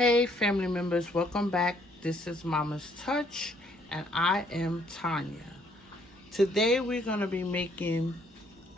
Hey, family members, welcome back. This is Mama's Touch, and I am Tanya. Today, we're going to be making,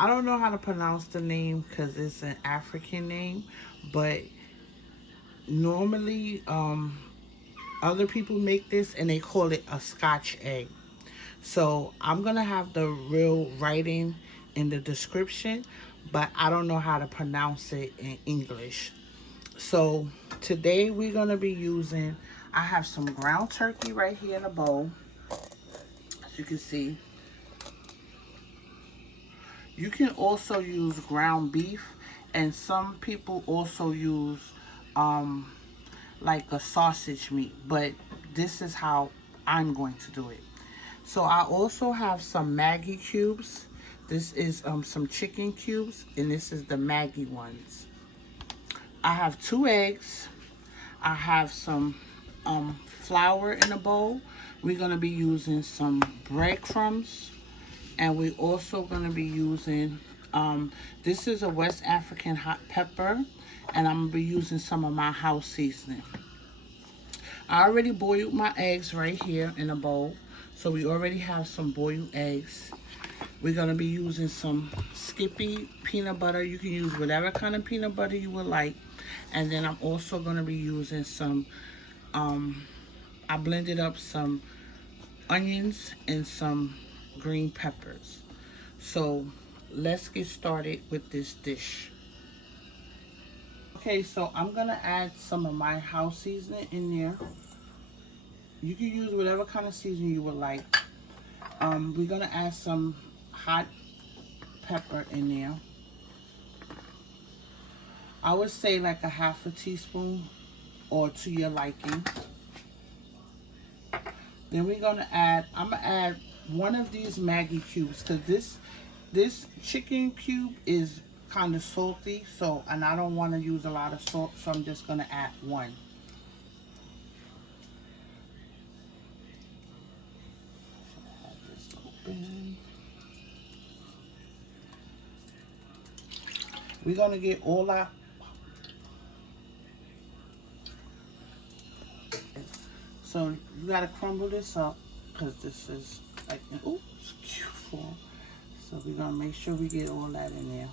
I don't know how to pronounce the name because it's an African name, but normally, other people make this and they call it a Scotch egg. So, I'm going to have the real writing in the description, but I don't know how to pronounce it in English. So today we're going to be using, I have some ground turkey right here in a bowl. As you can see, you can also use ground beef, and some people also use um, like a sausage meat, but this is how I'm going to do it. So I also have some Maggie cubes. This is some chicken cubes, and this is the Maggie ones. I have 2 eggs. I have some flour in a bowl. We're going to be using some breadcrumbs. And we're also going to be using, this is a West African hot pepper. And I'm going to be using some of my house seasoning. I already boiled my eggs right here in a bowl. So we already have some boiled eggs. We're going to be using some Skippy peanut butter. You can use whatever kind of peanut butter you would like. And then I'm also going to be using some, I blended up some onions and some green peppers. So let's get started with this dish. Okay, so I'm going to add some of my house seasoning in there. You can use whatever kind of seasoning you would like. We're going to add some hot pepper in there. I would say like a half a teaspoon or to your liking. Then we're gonna add, I'm gonna add one of these Maggie cubes because this chicken cube is kind of salty, so and I don't want to use a lot of salt, so I'm just gonna add one. Add this open. We're gonna get all our so you gotta crumble this up because this is like oops cute form. So we're gonna make sure we get all that in there.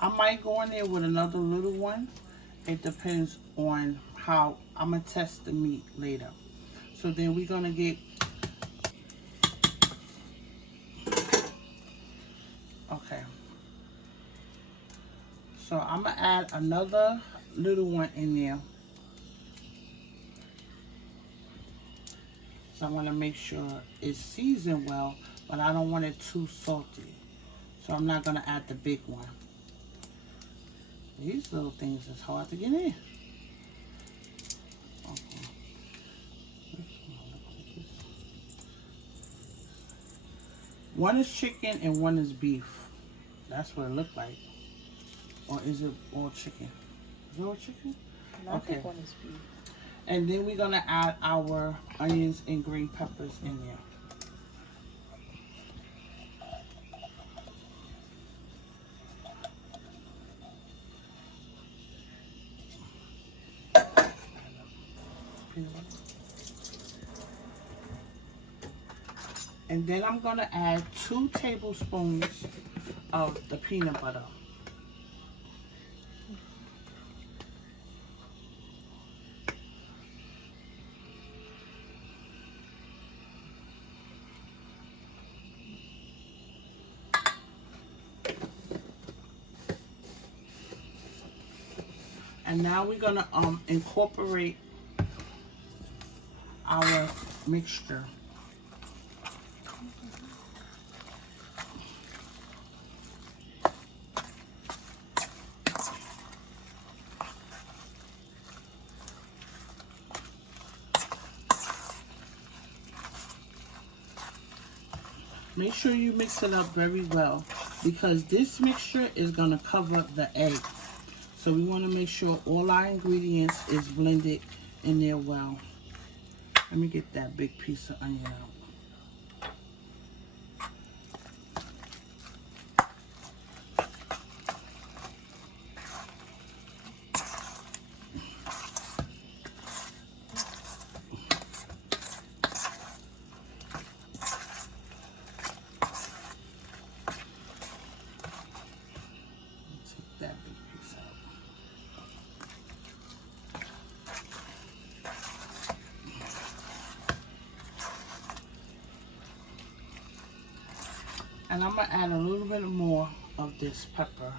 I might go in there with another little one. It depends on how I'm gonna test the meat later. So then we're gonna get okay. So I'm gonna add another little one in there. So I want to make sure it's seasoned well, but I don't want it too salty. So I'm not gonna add the big one. These little things is hard to get in. Okay. One is chicken and one is beef. That's what it looked like. Or is it all chicken? Is it all chicken? I think one is beef. And then we're gonna add our onions and green peppers in there. And then I'm gonna add 2 tablespoons of the peanut butter. And now we're gonna incorporate our mixture. Make sure you mix it up very well because this mixture is gonna cover the egg. So we want to make sure all our ingredients is blended in there well. Let me get that big piece of onion out. And I'm going to add a little bit more of this pepper.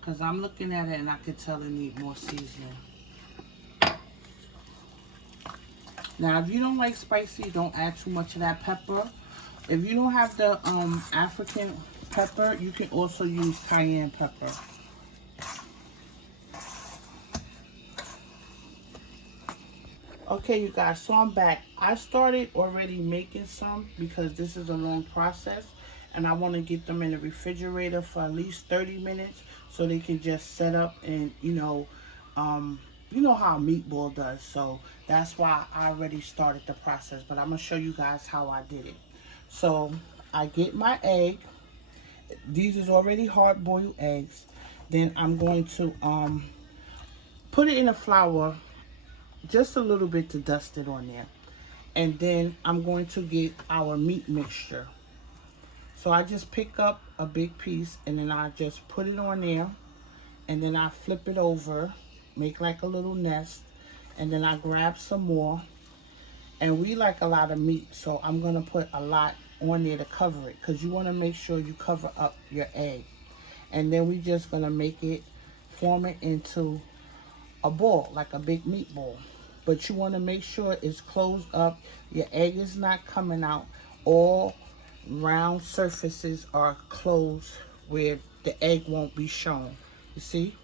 Because I'm looking at it and I can tell it needs more seasoning. Now, if you don't like spicy, don't add too much of that pepper. If you don't have the African pepper, you can also use cayenne pepper. Okay, you guys, so I'm back. I started already making some because this is a long process. And I want to get them in the refrigerator for at least 30 minutes so they can just set up and, you know how a meatball does. So that's why I already started the process. But I'm going to show you guys how I did it. So I get my egg. These is already hard-boiled eggs. Then I'm going to put it in a flour, just a little bit to dust it on there. And then I'm going to get our meat mixture. So I just pick up a big piece and then I just put it on there. And then I flip it over, make like a little nest. And then I grab some more. And we like a lot of meat, so I'm going to put a lot on there to cover it. Because you want to make sure you cover up your egg. And then we just going to make it, form it into a ball, like a big meatball. But you want to make sure it's closed up. Your egg is not coming out. All round surfaces are closed where the egg won't be shown. You see?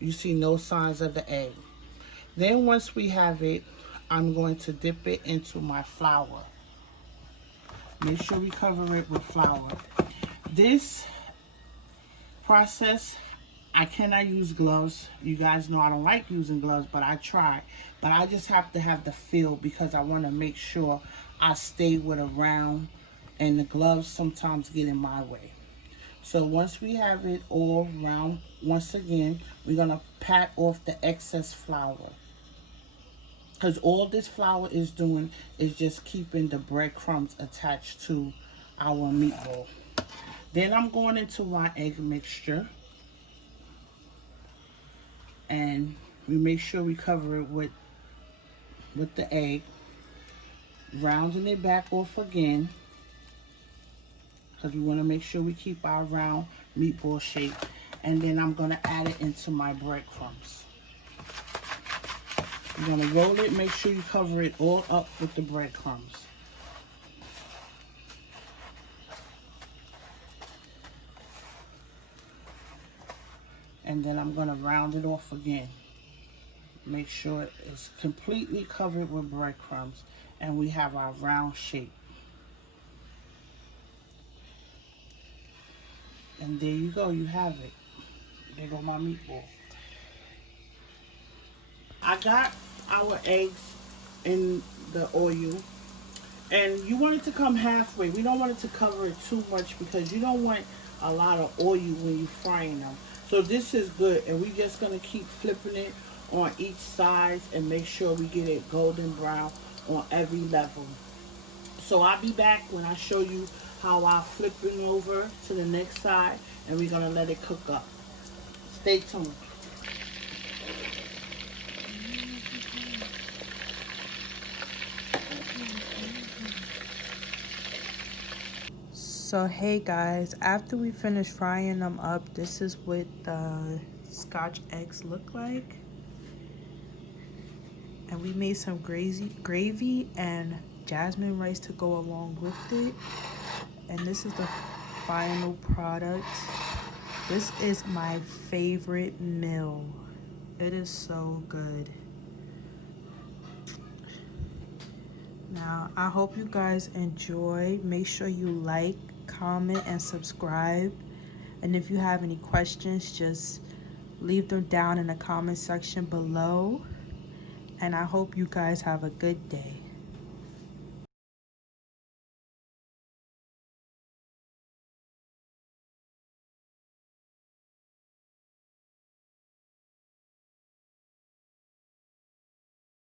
You see no signs of the egg. Then once we have it, I'm going to dip it into my flour. Make sure we cover it with flour. This process, I cannot use gloves. You guys know I don't like using gloves, but I try. But I just have to have the feel because I want to make sure I stay with a round, and the gloves sometimes get in my way. So once we have it all round, once again, we're going to pat off the excess flour. Because all this flour is doing is just keeping the breadcrumbs attached to our meatball. Then I'm going into my egg mixture. And we make sure we cover it with the egg. Rounding it back off again. Because we want to make sure we keep our round meatball shape. And then I'm going to add it into my breadcrumbs. You're going to roll it, make sure you cover it all up with the breadcrumbs. And then I'm going to round it off again. Make sure it's completely covered with breadcrumbs. And we have our round shape. And there you go, you have it. There go my meatball. I got our eggs in the oil. And you want it to come halfway. We don't want it to cover it too much because you don't want a lot of oil when you're frying them. So this is good. And we're just going to keep flipping it on each side and make sure we get it golden brown on every level. So I'll be back when I show you how I flip it over to the next side, and we're going to let it cook up. Stay tuned. So hey guys, after we finish frying them up, this is what the Scotch eggs look like. And we made some gravy and jasmine rice to go along with it. And this is the final product. This is my favorite meal. It is so good. Now, I hope you guys enjoy. Make sure you like, comment, and subscribe. And if you have any questions, just leave them down in the comment section below. And I hope you guys have a good day.